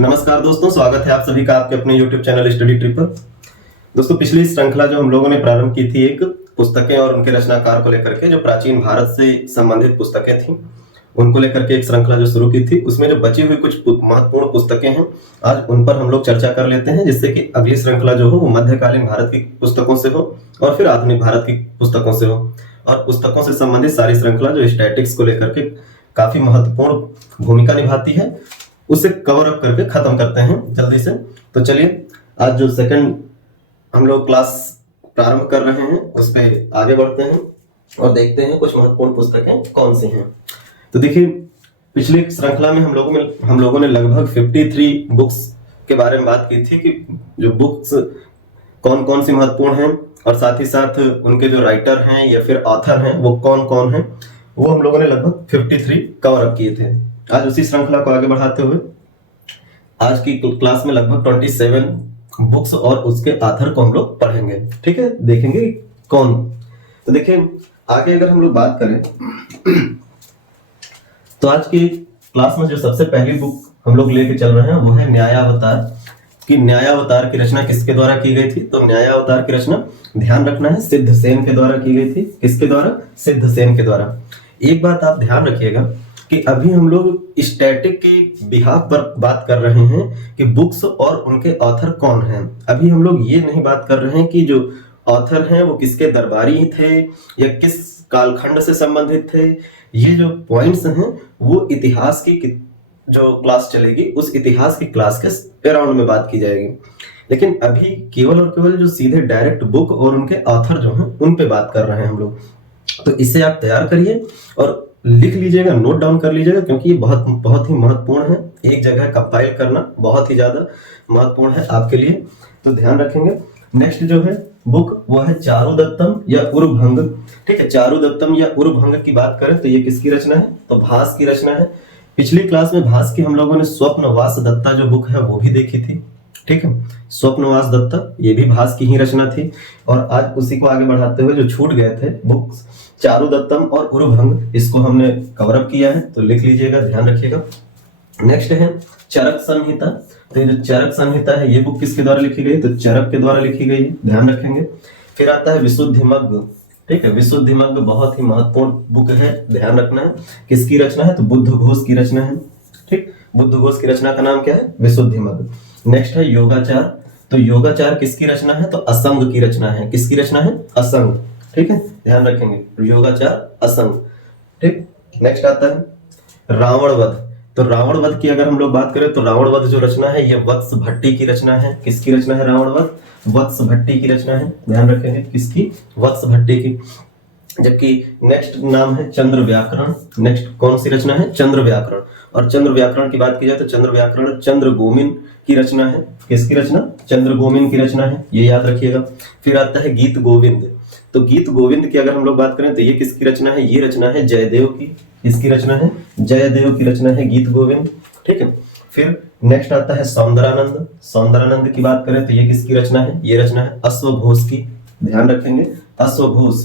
नमस्कार दोस्तों, स्वागत है आप सभी का आपके अपने YouTube चैनल स्टडी ट्रिप पर। दोस्तों, पिछली श्रृंखला जो हम लोगों ने प्रारंभ की थी एक पुस्तकें और उनके रचनाकार को लेकर के, जो प्राचीन भारत से संबंधित पुस्तकें थी उनको लेकर के एक श्रृंखला जो शुरू की थी, उसमें जो बची हुई कुछ महत्वपूर्ण पुस्तकें हैं आज उन पर हम लोग चर्चा कर लेते हैं, जिससे कि अगली श्रृंखला जो हो वो मध्यकालीन भारत की पुस्तकों से हो और फिर आधुनिक भारत की पुस्तकों से हो। और पुस्तकों से संबंधित सारी श्रृंखला जो स्टैटिक्स को लेकर के काफी महत्वपूर्ण भूमिका निभाती है उसे कवर अप करके खत्म करते हैं जल्दी से। तो चलिए, आज जो सेकंड हम लोग क्लास प्रारंभ कर रहे हैं उस पे आगे बढ़ते हैं और देखते हैं कुछ महत्वपूर्ण पुस्तकें कौन सी हैं। तो देखिए, पिछली श्रृंखला में हम लोगों ने लगभग 53 बुक्स के बारे में बात की थी कि जो बुक्स कौन कौन सी महत्वपूर्ण हैं और साथ ही साथ उनके जो राइटर हैं या फिर ऑथर हैं वो कौन कौन हैं, वो हम लोगों ने लगभग 53 कवर अप किए थे। आज उसी श्रृंखला को आगे बढ़ाते हुए आज की क्लास में लगभग 27 बुक्स और उसके ऑथर को हम लोग पढ़ेंगे। ठीक है, देखेंगे कौन। तो देखिए, आगे अगर हम लोग बात करें तो आज की क्लास में जो सबसे पहली बुक हम लोग लेके चल रहे हैं वो है न्यायावतार। कि न्यायावतार की रचना किसके द्वारा की गई थी? तो न्यायावतार की रचना, ध्यान रखना है, सिद्धसेन के द्वारा की गई थी। किसके द्वारा? सिद्धसेन के द्वारा। एक बात आप ध्यान रखिएगा कि अभी हम लोग स्टैटिक के बिहाफ पर बात कर रहे हैं कि बुक्स और उनके ऑथर कौन हैं। अभी हम लोग ये नहीं बात कर रहे हैं कि जो ऑथर हैं वो किसके दरबारी थे या किस कालखंड से संबंधित थे। ये जो पॉइंट्स हैं वो इतिहास की जो क्लास चलेगी उस इतिहास की क्लास के अराउंड में बात की जाएगी। लेकिन अभी केवल और केवल जो सीधे डायरेक्ट बुक और उनके ऑथर जो हैं उन पे बात कर रहे हैं हम लोग। तो इसे आप तैयार करिए और लिख लीजिएगा, नोट डाउन कर लीजिएगा, क्योंकि ये बहुत ही महत्वपूर्ण है। एक जगह कंपाइल करना बहुत ही ज्यादा महत्वपूर्ण है आपके लिए, तो ध्यान रखेंगे। नेक्स्ट जो है बुक वो है चारुदत्तम या उर्भंग। ठीक है, चारुदत्तम या उर्भंग की बात करें तो ये किसकी रचना है? तो भास की रचना है। पिछली क्लास में भास की हम लोगों ने स्वप्नवास दत्ता जो बुक है वो भी देखी थी। ठीक है, स्वप्नवास दत्ता ये भी भास की ही रचना थी। और आज उसी को आगे बढ़ाते हुए जो छूट गए थे बुक्स चारुदत्तम और उर्भंग, इसको हमने कवर अप किया है, तो लिख लीजिएगा, ध्यान रखिएगा। नेक्स्ट है चरक संहिता। तो ये जो चरक संहिता है ये बुक किसके द्वारा लिखी गई? तो चरक के द्वारा लिखी गई है, ध्यान रखेंगे। फिर आता है विशुद्धिमग्ग। ठीक है, विशुद्धिमग्ग बहुत ही महत्वपूर्ण बुक है, ध्यान रखना है। किसकी रचना है? तो बुद्धघोष की रचना है। ठीक, बुद्धघोष की रचना का नाम क्या है? विशुद्धिमग्ग। नेक्स्ट है योगाचार। तो योगाचार किसकी रचना है? तो असंग की रचना है। किसकी रचना है? असंग। ठीक है, ध्यान रखेंगे, योगाचार असंग। ठीक, नेक्स्ट आता है रावणवध। तो रावणवध की अगर हम लोग बात करें तो रावणवध जो रचना है ये वत्स भट्टी की रचना है। किसकी रचना है? रावणवध वत्स भट्टी की रचना है, ध्यान रखेंगे, किसकी? वत्स भट्टी की। जबकि नेक्स्ट नाम है चंद्र व्याकरण। नेक्स्ट कौन सी रचना है? चंद्र व्याकरण। और चंद्र व्याकरण की बात की जाए तो चंद्र व्याकरण चंद्र गोमिन की रचना है। किसकी रचना? चंद्र गोमिन की रचना है, ये याद रखिएगा। फिर आता है गीत गोविंद। तो गीत गोविंद की अगर हम लोग बात करें तो ये किसकी रचना है? ये रचना है जयदेव की। किसकी रचना है? जयदेव की रचना है गीत गोविंद। ठीक है, फिर नेक्स्ट आता है सौंदरानंद। सौंदरानंद की बात करें तो ये किसकी रचना है? ये रचना है अश्वघोष की, ध्यान रखेंगे, अश्वघोष।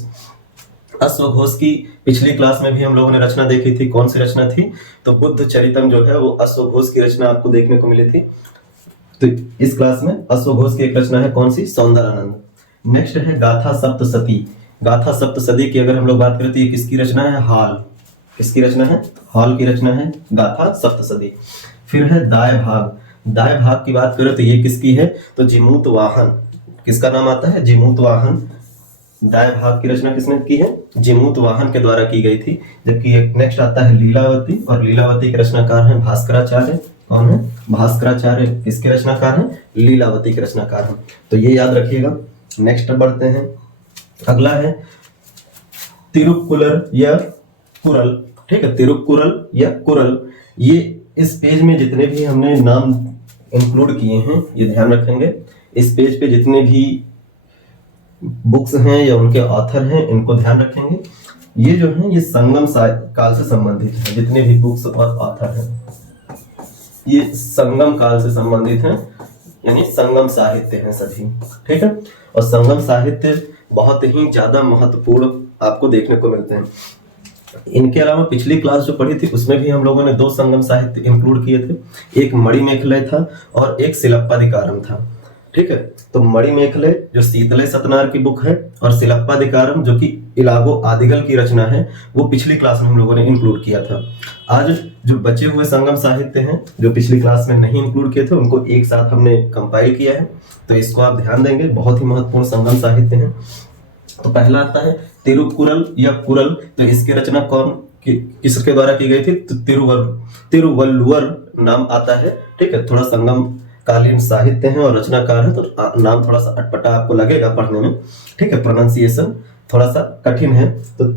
अश्वघोष की पिछली क्लास में भी हम लोगों ने रचना देखी थी। कौन सी रचना थी? तो बुद्ध चरितम जो है वो अश्वघोष की रचना आपको देखने को मिली थी। तो इस क्लास में अश्वघोष की एक रचना है, कौन सी? सौंदरानंद। नेक्स्ट है गाथा सप्तशती। गाथा सप्तशती की अगर हम लोग बात करें तो ये किसकी रचना है? हाल। किसकी रचना है? हाल की रचना है गाथा सप्तशती। फिर है दाय भाग। दाय भाग की बात करें तो ये किसकी है? तो जिमूत वाहन। किसका नाम आता है? जिमूत वाहन। दाय भाग की रचना किसने की है? जिमूत वाहन के द्वारा की गई थी। जबकि एक नेक्स्ट आता है लीलावती, और लीलावती के रचनाकार हैं भास्कराचार्य। कौन है? भास्कराचार्य किसके रचनाकार हैं? लीलावती के रचनाकार हैं, तो ये याद रखिएगा। नेक्स्ट बढ़ते हैं, अगला है तिरुक्कुलर या कुरल। ठीक है, तिरुक्कुरल या कुरल। ये इस पेज में जितने भी हमने नाम इंक्लूड किए हैं ये ध्यान रखेंगे। इस पेज पे जितने भी बुक्स हैं या उनके ऑथर हैं इनको ध्यान रखेंगे। ये जो है ये संगम काल से संबंधित है। जितने भी बुक्स और ऑथर हैं ये संगम काल से संबंधित हैं, यानी संगम साहित्य हैं सभी। ठीक है, और संगम साहित्य बहुत ही ज्यादा महत्वपूर्ण आपको देखने को मिलते हैं। इनके अलावा पिछली क्लास जो पढ़ी थी उसमें भी हम लोगों ने 2 संगम साहित्य इंक्लूड किए थे, एक मणिमेखले था और एक सिलप्पाधिकारम था। ठीक है, तो मणिमेखले जो शीतले सतनार की बुक है और सिलप्पाधिकारम जो कि इलागो आदिगल की रचना है, वो पिछली क्लास में हम लोगों ने इंक्लूड किया था। आज जो बचे हुए संगम साहित्य हैं जो पिछली क्लास में नहीं इंक्लूड किए थे, उनको एक साथ हमने कंपाइल किया है, तो इसको आप ध्यान देंगे, बहुत ही महत्वपूर्ण संगम साहित्य है। तो पहला आता है तिरुकुरल या कुरल, तो इसकी रचना किसके द्वारा की गई थी? तो तिरुवल्लुवर नाम आता है। ठीक है, थोड़ा संगम कालीन साहित्य है और रचनाकार है, तो नाम थोड़ा सा अटपटा आपको लगेगा पढ़ने में। ठीक है, प्रोनाउंसिएशन थोड़ा सा कठिन है। तो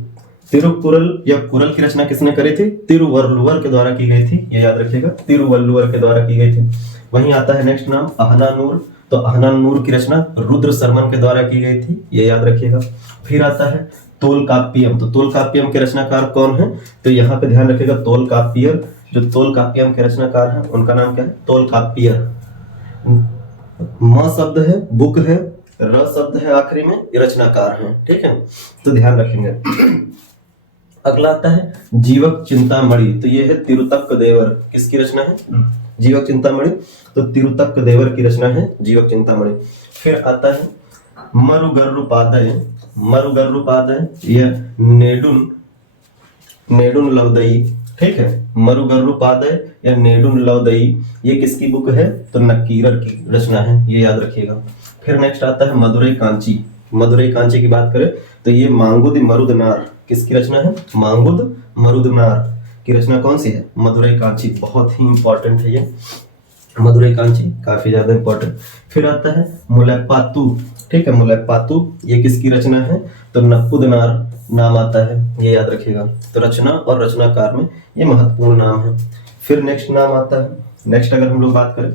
तिरुकुरल या कुरल की रचना किसने करी थी? तिरुवल्लुवर के द्वारा की गई थी, ये याद रखिएगा, तिरुवल्लुवर के द्वारा की गई थी। वहीं आता है नेक्स्ट नाम अहनानूर, तो अहनानूर की रचना रुद्र शर्मन के द्वारा की गई थी, ये याद रखिएगा। फिर आता है तोलकाप्पियम, तो तोलकाप्पियम के रचनाकार कौन है? तो यहाँ पे ध्यान रखिएगा, तोलकाप्पियर, जो तोलकाप्पियम के रचनाकार हैं उनका नाम क्या है? तोलकाप्पियर। म शब्द है, बुक है, र शब्द है आखिरी में, रचनाकार हैं। ठीक है, तो ध्यान रखेंगे। अगला आता है जीवक चिंतामणि, तो ये है तिरुतक्क देवर, किसकी रचना है? जीवक चिंतामणि, तो तिरुतक्क देवर की रचना है जीवक चिंतामणि। फिर आता है मरुगर्रुपादय, मरुगर्रुपादय यह नेडुन लवदई। ठीक है, मरुगर्रुपादय या नेडुन लवदई, ये किसकी बुक है? तो नक्कीरर की रचना है, ये याद रखिएगा। फिर नेक्स्ट आता है मदुरई कांची, मदुरई कांची की बात करें तो ये मांगुद मरुदनार, किसकी रचना है? मांगुद मरुदनार की रचना कौन सी है? मदुरई कांची, बहुत ही इंपॉर्टेंट है ये मदुरई कांची, काफी ज्यादा इंपॉर्टेंट। फिर आता है मुलैप्पातु। ठीक है, मुलैप्पातु ये किसकी रचना है? तो नपुदनार नाम आता है, ये याद रखिएगा। तो रचना और रचनाकार में ये महत्वपूर्ण नाम है। फिर नेक्स्ट नाम आता है, नेक्स्ट अगर हम लोग बात करें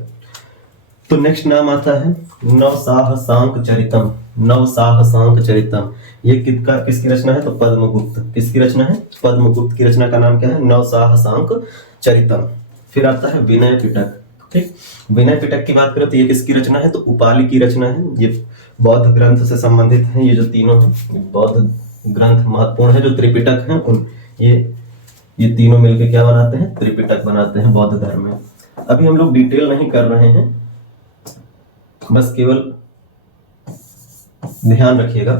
तो नेक्स्ट नाम आता है नवसाहसांक चरितम, नवसाहसांक चरितम, ये किसकी रचना है? तो पद्मगुप्त, किसकी रचना है? पद्मगुप्त की रचना का नाम क्या है? नवसाहसांक चरितम। फिर आता है विनय पिटक। ठीक, विनय पिटक की बात करें तो ये किसकी रचना है? तो उपाली की रचना है, ये बौद्ध ग्रंथ से संबंधित है। ये जो तीनों हैं बौद्ध ग्रंथ महत्वपूर्ण है, जो त्रिपिटक हैं, उन ये तीनों मिलकर क्या बनाते हैं? त्रिपिटक बनाते हैं बौद्ध धर्म में। अभी हम लोग डिटेल नहीं कर रहे हैं, बस केवल ध्यान रखिएगा।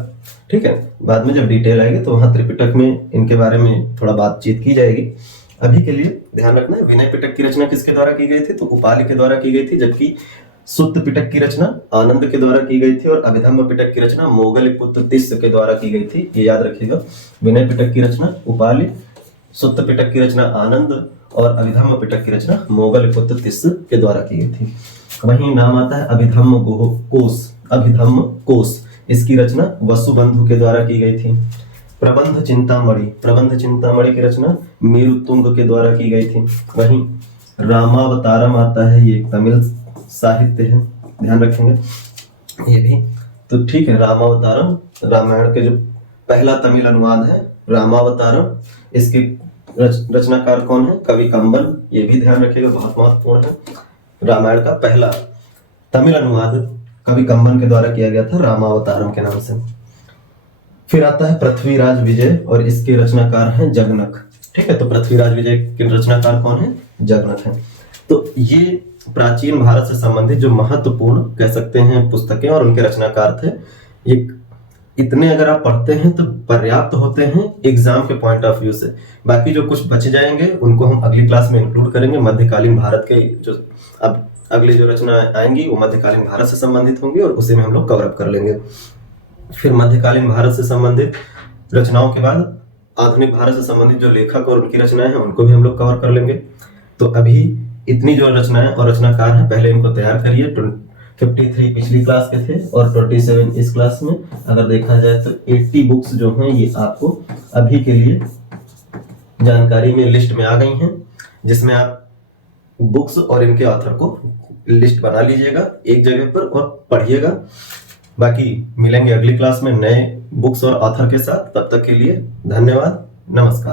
ठीक है, बाद में जब डिटेल आएगी तो वहां त्रिपिटक में इनके बारे में थोड़ा बातचीत की जाएगी। अभी के लिए ध्यान रखना है, विनय पिटक की रचना किसके द्वारा की गई थी? तो उपाली के द्वारा की गई थी, जबकि सुत्त पिटक की रचना आनंद के द्वारा की गई थी और अभिधम्म पिटक की रचना मोगलपुत्र तिस्स के द्वारा की गई थी, ये याद रखिएगा। विनय पिटक की रचना उपाली, सुत्त पिटक की रचना आनंद और अभिधम्म पिटक की रचना मोगलपुत्र तिस्स के द्वारा की गई थी। वहीं नाम आता है अभिधम्म कोश, अभिधम्म कोश, इसकी रचना वसुबंधु के द्वारा की गई थी। प्रबंध चिंतामणि, प्रबंध चिंतामणि की रचना मेरुतुंग के द्वारा की गई थी। वहीं रामावतारम आता है, ये तमिल साहित्य है, ध्यान रखेंगे ये भी। तो ठीक है, रामावतारम रामायण के जो पहला तमिल अनुवाद है रामावतारम, इसके रचनाकार कौन है? कवि कंबन, ये भी ध्यान रखिएगा, बहुत महत्वपूर्ण है। रामायण का पहला तमिल अनुवाद कवि कंबन के द्वारा किया गया था रामावतारम के नाम से। फिर आता है पृथ्वीराज विजय और इसके रचनाकार हैं जगनक। ठीक है, तो पृथ्वीराज विजय के रचनाकार कौन है? जगनक है। तो ये प्राचीन भारत से संबंधित जो महत्वपूर्ण कह सकते हैं पुस्तकें और उनके रचनाकार थे। ये इतने अगर आप पढ़ते हैं तो पर्याप्त होते हैं एग्जाम के पॉइंट ऑफ व्यू से। बाकी जो कुछ बच जाएंगे उनको हम अगली क्लास में इंक्लूड करेंगे। मध्यकालीन भारत के जो अब अगली जो रचना आएंगी वो मध्यकालीन भारत से संबंधित होंगी और उसे में हम लोग कवर अप कर लेंगे। फिर मध्यकालीन भारत से संबंधित रचनाओं के बाद आधुनिक भारत से संबंधित जो लेखक और उनकी रचनाएं हैं उनको भी हम लोग कवर कर लेंगे। तो अभी इतनी जो रचनाएं और रचनाकार हैं पहले इनको तैयार करिए। 53 पिछली क्लास के थे और 27 इस क्लास में। अगर देखा जाए तो 80 बुक्स जो हैं ये आपको अभी के लिए जानकारी में लिस्ट में आ गई हैं, जिसमें आप बुक्स और इनके ऑथर को लिस्ट बना लीजिएगा एक जगह पर और पढ़िएगा। बाकी मिलेंगे अगली क्लास में नए बुक्स और ऑथर के साथ। तब तक के लिए धन्यवाद, नमस्कार।